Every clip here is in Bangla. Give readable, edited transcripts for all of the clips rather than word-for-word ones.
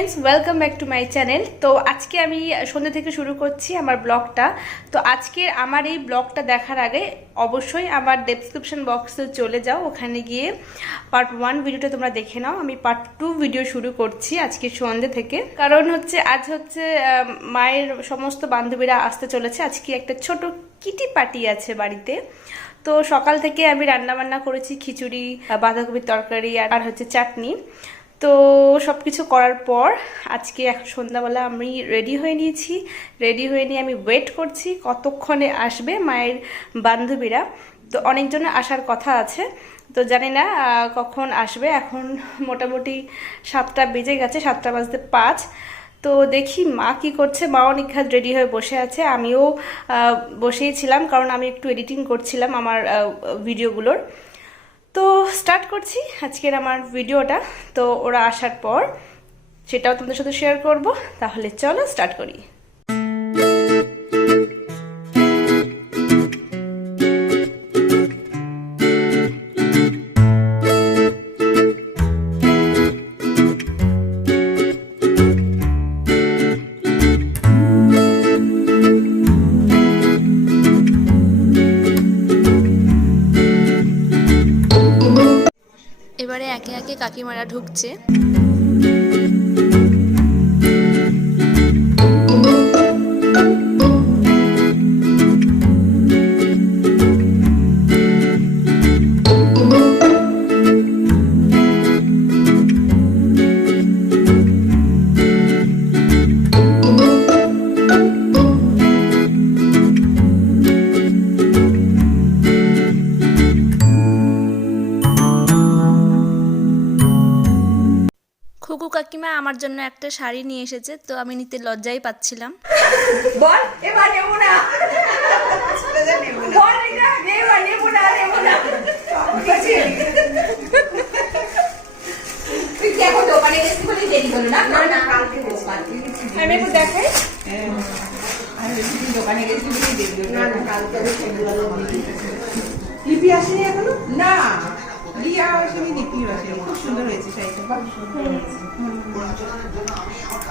Friends welcome back to my channel. तो आज के আমি সন্ধ্যা থেকে শুরু করছি আমার ব্লগটা। তো আজকে আমার এই ব্লগটা দেখার আগে অবশ্যই আমার ডেসক্রিপশন বক্সে চলে যাও, ওখানে গিয়ে পার্ট 1 ভিডিওটা তোমরা দেখে নাও। আমি পার্ট 2 ভিডিও শুরু করছি আজকে সন্ধ্যা থেকে, কারণ হচ্ছে আজ হচ্ছে মায়ের সমস্ত বান্ধবীরা আসতে চলেছে। আজকে একটা ছোট কিটি পার্টি আছে বাড়িতে। তো সকাল থেকে আমি রান্না বান্না করেছি, খিচুড়ি, বাঁধাকপির তরকারি আর হচ্ছে চাটনি। তো সব কিছু করার পর আজকে এখন সন্ধ্যাবেলা আমি রেডি হয়ে নিয়েছি। রেডি হয়ে নিয়ে আমি ওয়েট করছি কতক্ষণে আসবে মায়ের বান্ধবীরা। তো অনেকজনের আসার কথা আছে, তো জানি না কখন আসবে। এখন মোটামুটি 7টা বেজে গেছে, 7টা বাজতে 5। তো দেখি মা কি করছে। মাও নিখাত রেডি হয়ে বসে আছে, আমিও বসেই ছিলাম, কারণ আমি একটু এডিটিং করছিলাম আমার ভিডিওগুলোর। তো স্টার্ট করছি আজকের আমার ভিডিওটা। তো ওরা আসার পর সেটাও তোমাদের সাথে শেয়ার করব। তাহলে চলো স্টার্ট করি। এবারে একে একে কাকিমারা ঢুকছে। খুকু কাকিমা আমার জন্য একটা শাড়ি নিয়ে এসেছে, তো আমি নিতে লজ্জাই পাচ্ছিলাম। বল এবার নেব না, বল এটা এবার নেব না, তুই কি এখন দোকানে গেছিস বলে দেরি হলো না? না কালকে আমি একটু দেখাই। আমি দোকানে গেছি বলে দেরি হলো না, কালকে লিপি আসেনি এখনো? না রিয়া আসেনি, লিপি আসেনি। খুব সুন্দর হয়েছে শাড়িটা,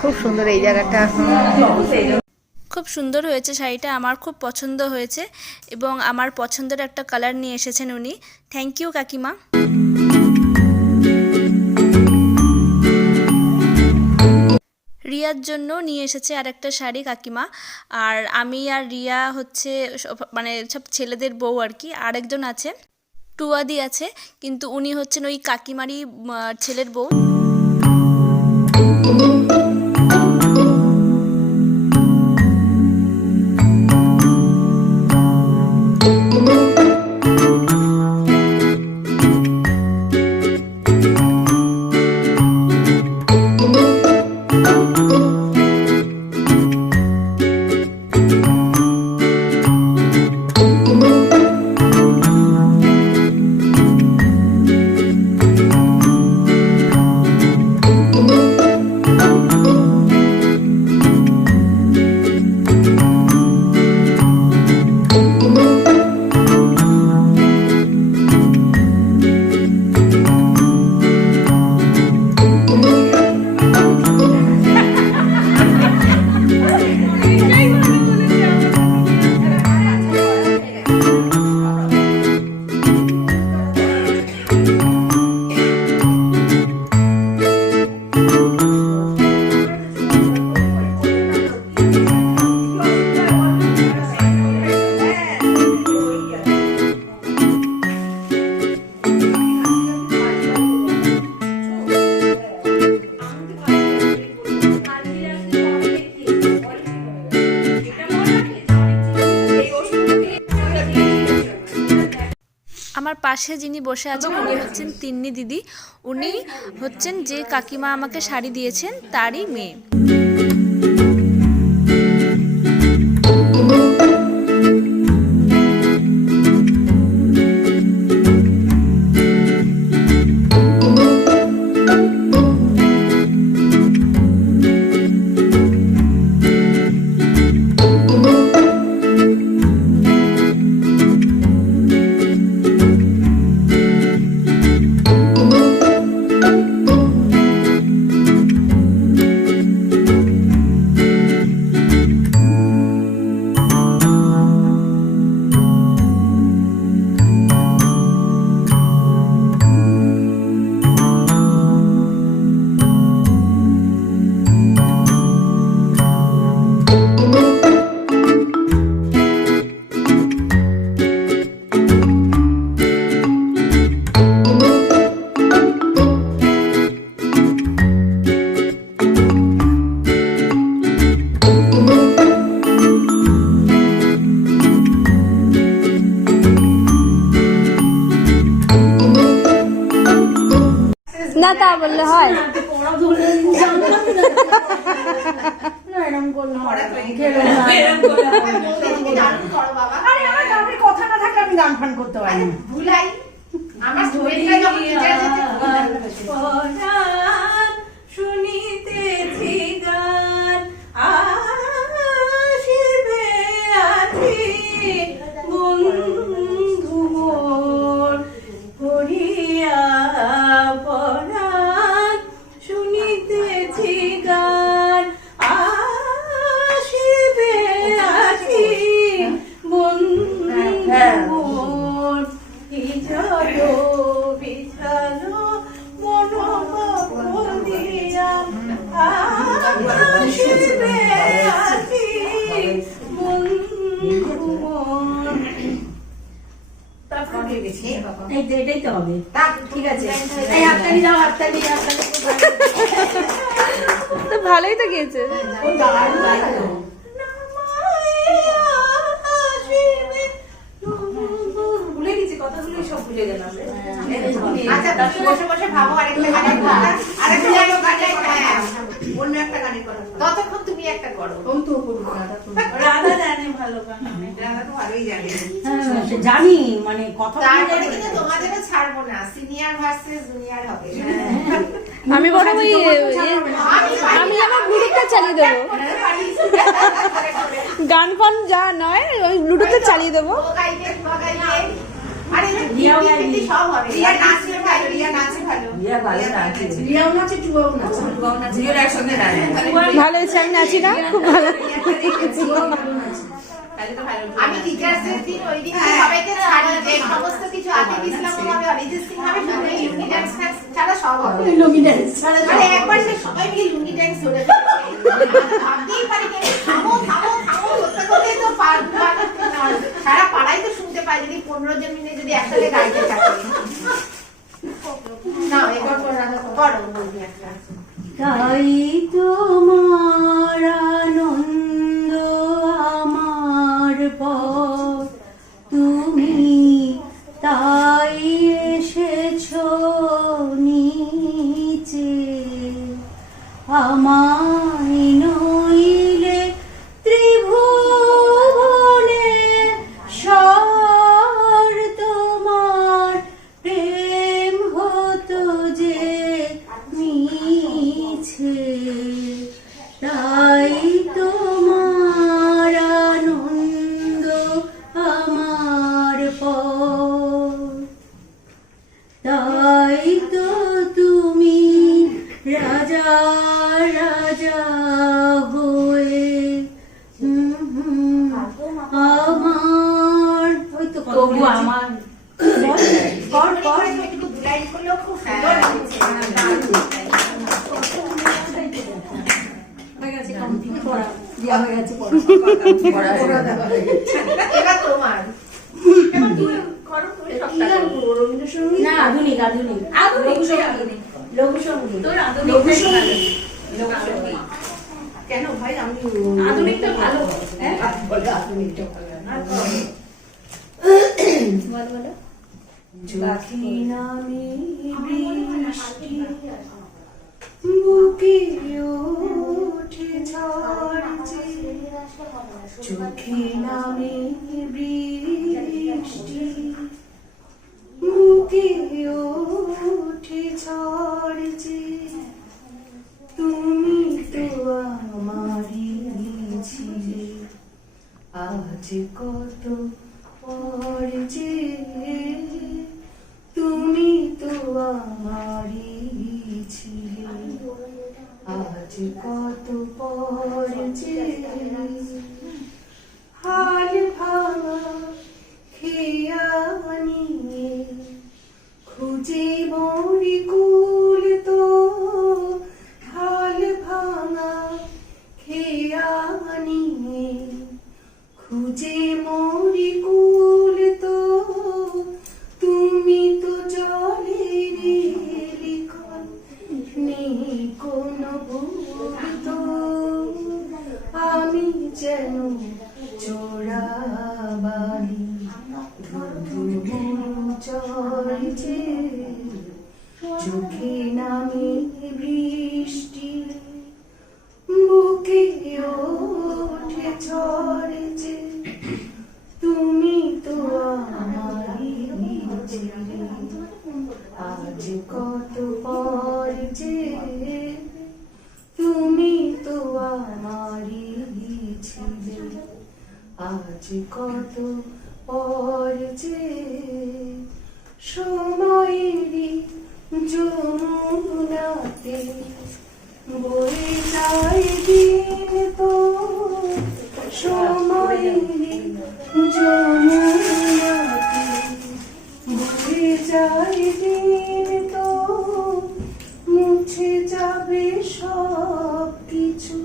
খুব সুন্দর। এই জায়গাটা খুব সুন্দর হয়েছে শাড়িটা, আমার খুব পছন্দ হয়েছে এবং আমার পছন্দের একটা কালার নিয়ে এসেছেন উনি। থ্যাংক ইউ কাকিমা। রিয়ার জন্য নিয়ে এসেছে আর একটা শাড়ি কাকিমা। আর আমি আর রিয়া হচ্ছে মানে সব ছেলেদের বউ আর কি। আরেকজন আছে, টুয়াদি আছে, কিন্তু উনি হচ্ছেন ওই কাকিমারই ছেলের বউ। আমার পাশে যিনি বসে আছেন উনি হচ্ছেন তিন্নি দিদি। উনি হচ্ছেন যে কাকিমা আমাকে শাড়ি দিয়েছেন তারই মেয়ে। হয়? কথা না থাকলে আমি গান ফান করতে পারি না। ভুলাই আমার শরীরটা যখন নিজের যেতে শুনিতেছি গান আসিবে আছি বন্ধু মোর করিয়া পরাণ শুনিতেছি গান আসিবে আছি বন্ধু মোর ইজত বিছানো মনোবল দিয়া আসিবে আছি বন্ধু মোর। এটাই তো হবে। ঠিক আছে, এই হাততালি দাও, হাততালি হাততালি। তো ভালোই তো গেয়েছে। ভুলে গেছি কথাগুলো, সব ভুলে গেলাম। আচ্ছা বসে বসে ভাবো আরেকটা গানের কথা, আরেকটা গানের হ্যাঁ অন্য একটা গানের কথা। ততক্ষণ তুমি একটা করো। রাধা জানে ভালো গান, রাধা তো ভালোই জানে। জানি মানে কথা। তারপরে কিন্তু তোমাদেরও ছাড়বো না, সিনিয়র ভার্সেস জুনিয়র হবে। আমি বরং ওই আমি আমার ব্লুটুথটা চালিয়ে দেবো, গান ফান যা নয় ওই ব্লুটুথটা চালিয়ে দেবো। আরে রিয়াও গাইবে সব হবে। রিয়া নাচে ভালো, রিয়া নাচে ভালো। রিয়া ভালো নাচে, রিয়াও নাচে, টুবাও নাচে, টুবাও নাচে, রিয়ার একসঙ্গে নাচে। ভালো হয়েছে, আমি নাচি না, খুব ভালো। আমি টিচার্সের দিন ওই দিন সবাইকে ছাড়ি, যে সমস্ত কিছু আগে ইসলাম হবে, অরিজিৎ সিং হবে, শুধু এই লুঙ্গি ডান্স ছাড়া সব হবে। লুঙ্গি ডান্স ছাড়া মানে একবার সে সবাই মিলে লুঙ্গি ডান্স ধরে ভাবতেই পারি না, থামো থামো থামো করতে করতে তো সারা পাড়ায় তো শুনতে পাই, যদি 15 জন মিলে যদি একসাথে গাইতে থাকে। না এবার করো বলবি একটা। তাই তোমার আনন্দ আমার পথ, তুমি তাই এসেছো নিচে, আমায় নইলে ত্রিভুবনে স্বর তোমার প্রেম হতো যে মিছে, তাই তোমার আনন্দ আমার পথ, তাই তো তুমি রাজা রাজা হয়ে আমার ওই তো তবু আমার কর কর একটু দুলাইন করলেও খুব সুন্দর লাগছে। এবার তোমার এবার তুমি করো, তুমি সবটা করো। না আধুনিক আধুনিক আধুনিক লোকসঙ্গীত তোর আধুনিক লোকসঙ্গীত কেন ভাই আমি আধুনিকটা ভালো হ্যাঁ বলে আধুনিকটা ভালো বলো বলো চোখে নামি বৃষ্টি বুকে ওঠে ঝড়ছে, চোখে নামি বৃষ্টি বুকে ওঠে ঝড়ছে, তুমি তো আমারই ছিলে, আজ কত পড়ছে, তুমি তো আমারই ছিলে, আজ কত পড়ছে, হাল ভাঙা খেয়া নিয়ে খুঁজে মরি কুল তো, হাল ভাঙা খেয়া নিয়ে খুঁজে মরি কুল তো, তুমি তো জলের লিখন নেই কোনো ভুল তো, আমি যেন চোরাবালি ধুধু চলছে, চোখে নামে তো আমারই ছিলে, আজ কত পর যে সময়েরই যমুনাতে বয়ে যায় দিন, তো সময়েরই যমুনাতে বয়ে যায় দিন, তো মুছে যাবে সব কিছু,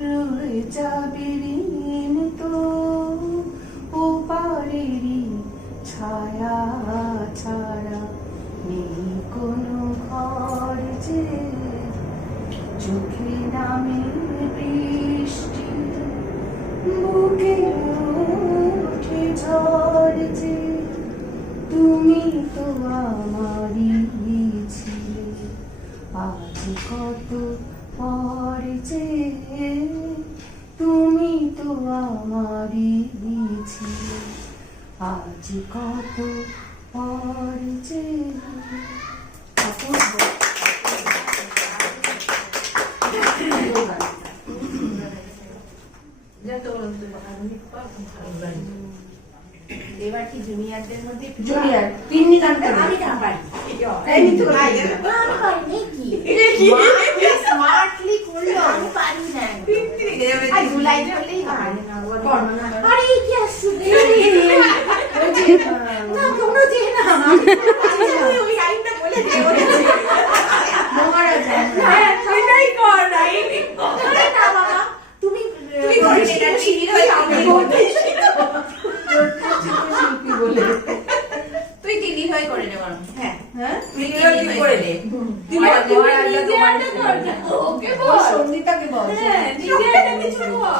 রয়ে যাবে ঋণ, তো ও পারেরই ছায়া ছাড়া নেই কোনো ঘর যে, চোখে নামে বৃষ্টি, বুকে ওঠে ঝড় যে, তুমি তো আমারই ছিলে, আজ কত পর যে, তুমি তো আমারই ছিলে, আজ কত পর যে। এবার কি জুনিয়রদের মধ্যে জুনিয়র তিন্নি গানটা আমি না পারি। এই নিতু ভাই, আমি পারি নাকি? স্মার্টলি করলো। আমি পারি না। আর দু লাইন বললেই হয়। আরে এই কি আসছে? না, তোমরা যে না। আমি ওই লাইনটা বলে দেবো। মহারাজা ওইটাই কর, রাইট? আরে না বাবা, তুমি করে এটা শিখি হয়ে আমি বলতে। শিল্পী বলে তুই দিদি হয়ে করে নে বরং। হ্যাঁ, হ্যাঁ তুই দিদি করে নে। তুই মহারাজা তোমার ওকে বল। সঙ্গীতাকে বল। হ্যাঁ, নিজে একটা কিছু বল।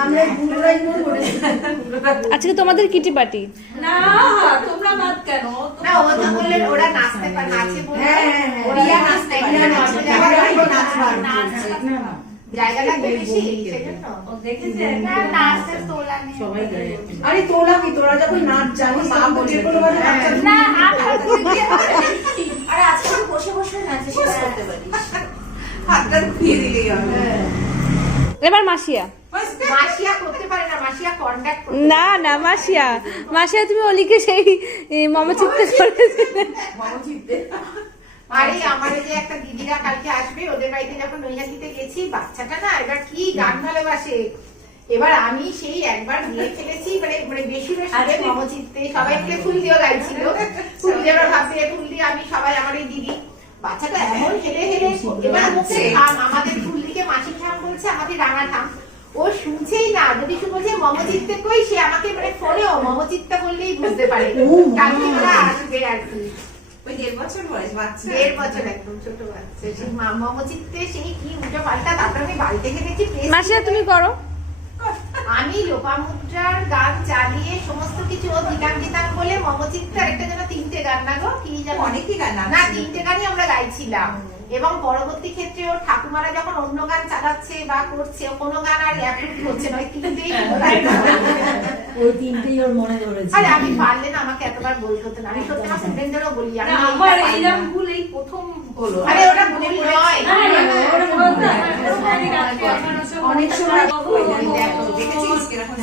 আমরা গুরুরাই করেছি। আজকে তোমাদের কিটি পার্টি। না, তোমরা বাদ কেন? না, ও তো বললেন ওরা নাচতে পারে, নাচে বলে। হ্যাঁ, ওরা নাচতে পারে, নাচবার জায়গাটা বেশি সেজন্য। ও দেখেছে না নাচতে তোলা নেই। সবাই গায়। আরে তোলা কি, তোরা যখন নাচ জানিস মা বলে কোনো ভাবে নাচ জানিস না, হাতটা দিয়ে আরে আজকে বসে বসে নাচে শেষ করতে পারিস। হাতটা খুইয়ে দিলেই হবে। এবার মাসিয়া। মাসিয়া করতে পারে না, মাসিয়া কন্টাক্ট করতে না না মাসিয়া, মাসিয়া তুমি অলিকে সেই মমচিত্তে করেছিলে। আরে আমার যে একটা দিদিরা কালকে আসবে, ওদের বাড়িতে যখন নৈহাটিতে গেছি, বাচ্চাটা না এবার কি গান ভালোবাসে। এবার আমি সেই একবার গিয়ে ফেলেছি, মানে বেশি বেশি মমচিত্তে সবাই মিলে ফুল দিয়ে গাইছিল। ফুল দিয়ে এবার ভাবছে ফুল দিয়ে আমি সবাই আমার এই দিদি বাচ্চাটা এমন হেলে হেলে এবার মুখে থাম, আমাদের ফুল দিকে মাসি ঠাম বলছে, আমাদের রাঙা ঠাম। ও শুনছেই না, যদি শুনে যে মমচিত্তে কই, সে আমাকে মানে ফোনেও মমচিত্তে বললেই বুঝতে পারে কালকে ওরা আসবে আর কি। ওই 1.5 বছর বয়স বাচ্চা, 1.5 বছর একদম ছোট বাচ্চা। সেই মমচিত্তে সেই কি উল্টো পাল্টা, তারপরে আমি বাড়িতে গেছি। মাসিয়া তুমি করো। আমি লোপামুদ্রার গান চালিয়ে সমস্ত কিছু ও দিতাম দিতাম বলে মমচিত্তার একটা যেন 3টে গান না গো, কি যেন অনেকই গান না, 3টে গানই আমরা গাইছিলাম। এবং পরবর্তী ক্ষেত্রে ওর ঠাকুমারা যখন অন্য গান চালাচ্ছে বা করছে, কোনো গান আর অ্যাপ্রুভ করছে না, ওই 3টেই ওই 3টেই ওর মনে ধরেছে। আরে আমি পারলে না আমাকে এতবার বলতে হতো না, আমি সত্যি না স্টুডেন্টদেরও বলি আমি আমার এইরকম ভুল এই প্রথম হলো। আরে ওটা ভুল নয়, অনেক সময় দেখেছিস কিরকম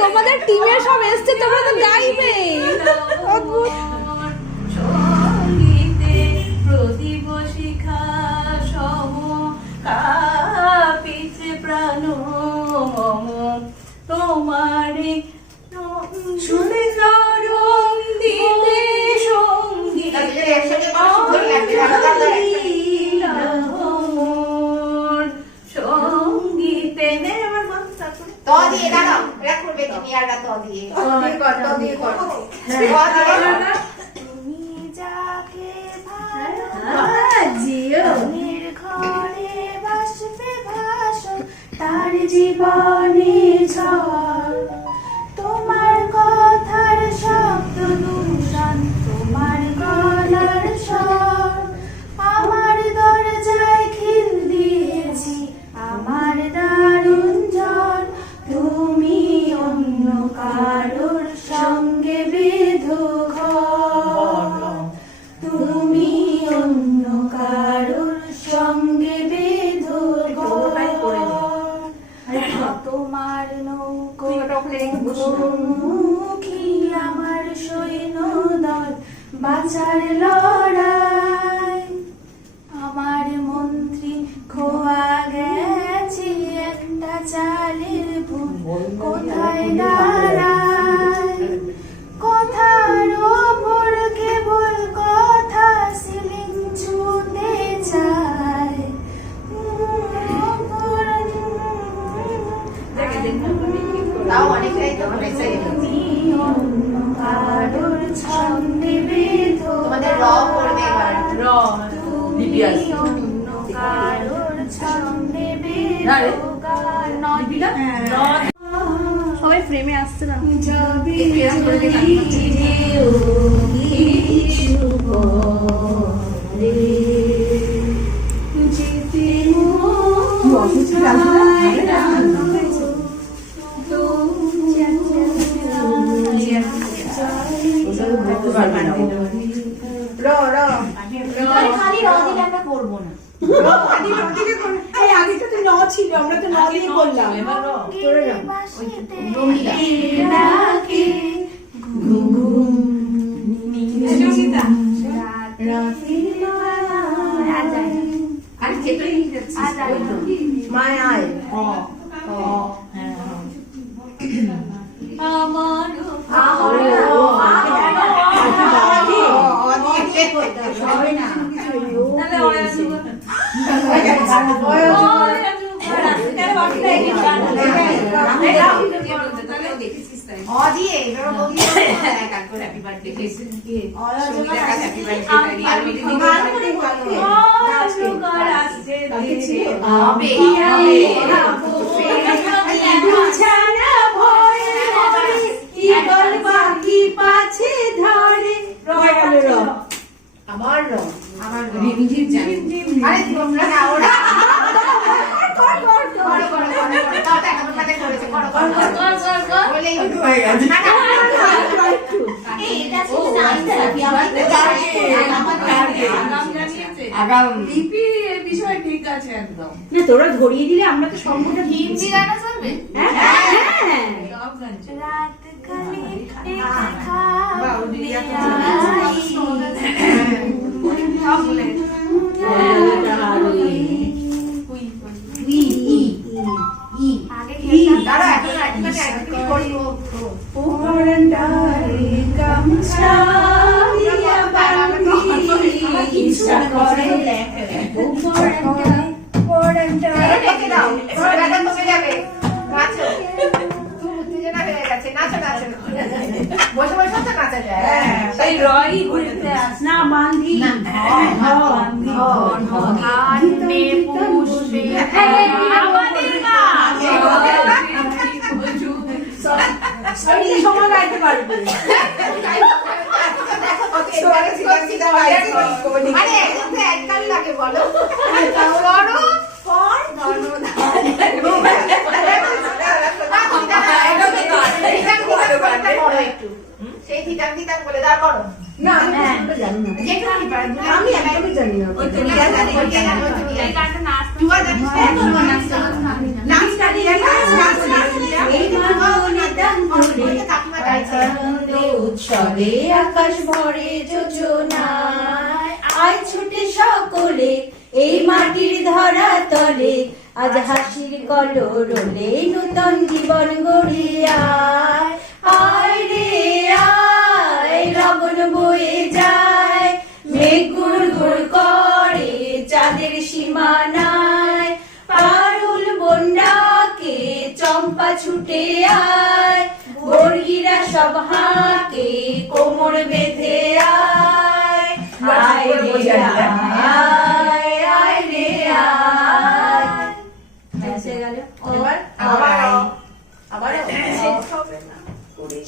তোমাদের টিমের সব এসছে, তোমরা তো গাইবে। সঙ্গীতে প্রদীপ শিখা সম কাঁপিছে প্রাণ মম, তোমারে শুনে রং দিতে সঙ্গীতে সঙ্গীতে নে আমার মন তারপরে তো দিয়ে দাঁড়াও, এরা করবে জুনিয়ররা তো দিয়ে তুমি যাকে মনের ঘরে বাসবে ভাষণ, তার জীবনে ঝড়, তোমার কথার শব্দ দূষণ, তোমার গলার স্বর, আমার দরজায় খিল দিয়েছি আমার দারুণ ঝড়, তুমি অন্য কারোর সঙ্গে বেঁধো ঘর, তুমি অন্য কারোর সঙ্গে বেঁধো মুখী আমার সৈন্যদল বাঁচার লড়াই, আমার মন্ত্রী খোয়া গেছে একটা চালের ভুল কোথায় দাঁড়ায়, কথার ওপর কেবল কথা সিলিং ছুঁতে চায়। তাও অনেকটাই তো করেছে। কারোর ছন্দে বেঁধো তোমাদের র পড়বে এবার। তুমি অন্য কারোর ছন্দে বেঁধো গান। সবাই ফ্রেমে আসছে না। যাবে ফিরেও কিছু পরে, যেতে মন চায় না খালি র দিলে আমরা করবো না। আগেটা তো ন ছিল, আমরা তো ন দিয়ে করলাম। ডাকে মায় আয় আমার হবে না। অ দিয়ে এবার বলি এক করে হ্যাপি বার্থডে সঙ্গীতার কাছে হ্যাপি বার্থডে বাকি পাছে ধরে আমার র আমার রিমঝিম জানি আরে তোমরা না ওরা না তোরা ধরিয়ে দিলে আমরা তো সম্পূর্ণ হিন্দি গানা চলবে। রাত খালি বসে বসে তো নাচা যায়। না বান্ধি সময় গাইতে পারবে। আরে একদম তো এককাল লাগে বলো। সেই থিতাম থিতাম বলে দাঁড় করো। না আমি জানি না, আমি একদমই জানি না। উৎসবে আকাশ ভরে যোজনায়, আয় ছুটে সকলে এই মাটির ধরা তলে, আজ হাসির কলরলে নূতন জীবন গড়িয়ায়। আয় রে আয় লগন বয়ে যায়, মেঘ গুড় গুড় করে চাঁদের সীমানায়, পারুল বন্যাকে চম্পা ছুটে আয়, বর্গিরা সব হাঁকে কোমর বেঁধে আয়। আয় রে আয়, আয় রে আয়।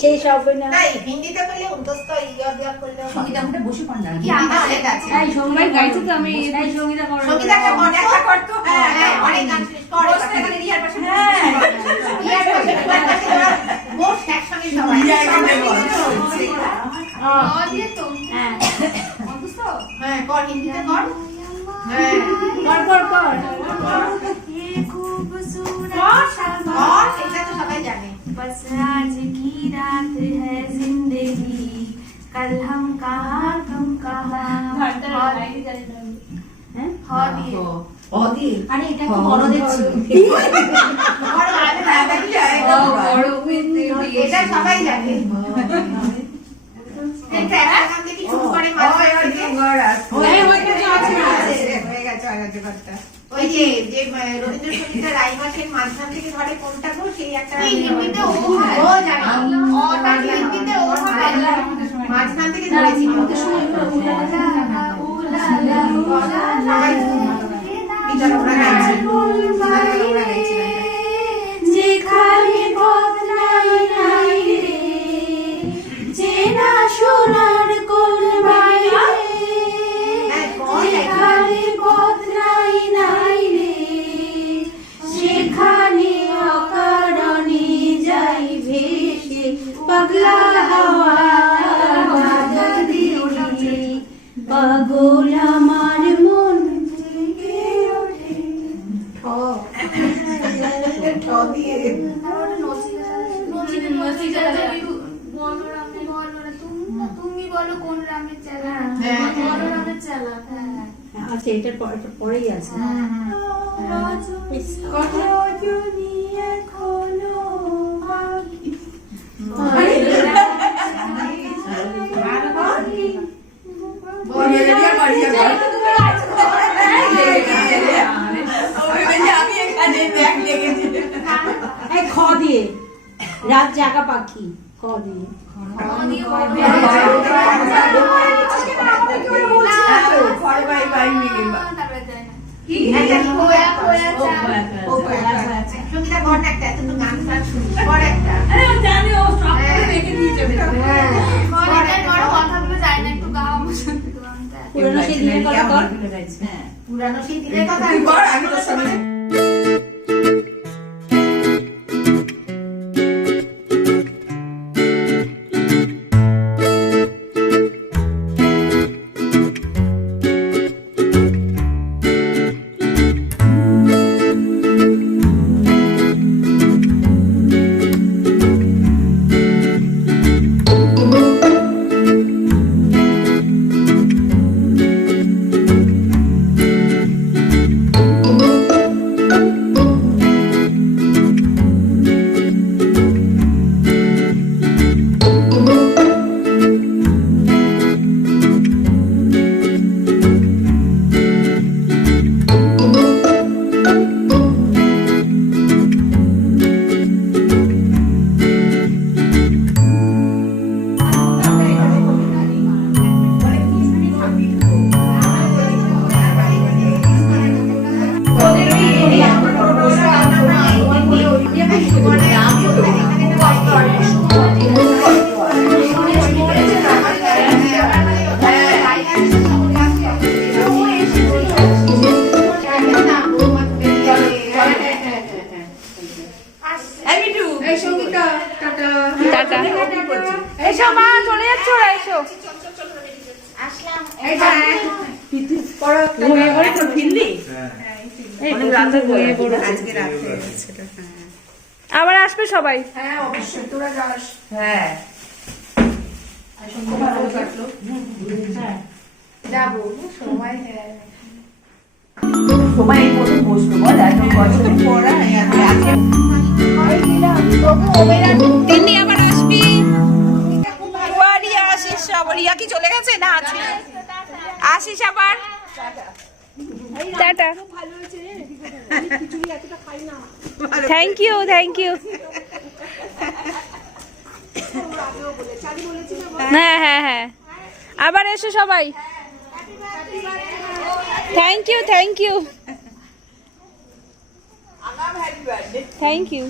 শেষ হবে না। নাই হিন্দিতে করলে অন্তস্থ ইয়া দিয়া করলে বসে পড়লাম। কি আমরা অনেক আছে। সবাই গাইছে তো আমি সঙ্গীতা করো। সঙ্গীতাকে মনে একটা করতো। হ্যাঁ অনেক গান শেষ করে। বসে এখানে রিয়ার পাশে। রিয়ার পাশে তোরা বস একসঙ্গে সবাই। হ্যাঁ কর হিন্দিতে কর। হ্যাঁ কর। খুব সুরা কর এটা তো সবাই জানে। बस कल हम कहाँ तुम कहाँ হ দিয়ে আরে এটা তো বড়দের ছিল এটা সবাই জানে এটা এখান থেকে শুরু করে ওই যে রবীন্দ্রসঙ্গীতের রাইমাসের মাঝখান থেকে ধরে কোনটা গো সেই একটা হিন্দিতে ও জানি ওটা হিন্দিতে ও মাঝখান থেকে ধরেছিল যেখানে পথ নাই নাই রে চেনা সোনার কোন বাইরে যেখানে পথ নাই নাই রে সেখানে অকারণে যাই ভেসে পাগলা হাওয়া পাগল আমার মন তুমি বলো কোন রামের চালা বলো রামের চালা আচ্ছা এটার পরেই আছে রজনী এখনো খ দিয়ে রাত জাগা পাখি খ দিয়ে সঙ্গীতা ঘর একটা এত তো গান ফান শুনি ঘর একটা পুরনো সেই দিনের কথা কর পুরানো সেই দিনের কথা টাটা এসো মা চলে যাচ্ছ ওরা এসো ঘুমিয়ে পড়ে তো ফিরলি আবার আসবে সবাই যাবো সময় সময় মতো বসবো বল এত বছর পড়া তিন্নি আবার আসবি আসিস আবার রিয়া কি চলে গেছে না আছে আসিস আবার টাটা থ্যাংক ইউ হ্যাঁ হ্যাঁ হ্যাঁ আবার এসো সবাই থ্যাংক ইউ থ্যাংক ইউ